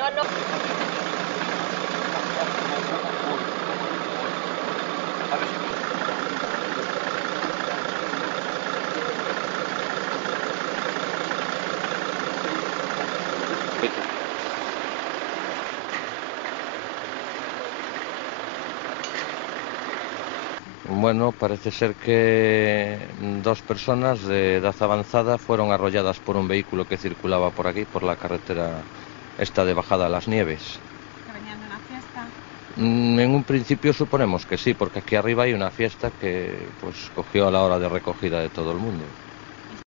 No, no. Bueno, parece ser que dos personas de edad avanzada fueron arrolladas por un vehículo que circulaba por aquí, por la carretera esta de bajada a las Nieves. ¿Que venían de una fiesta? En un principio suponemos que sí, porque aquí arriba hay una fiesta que pues cogió a la hora de recogida de todo el mundo.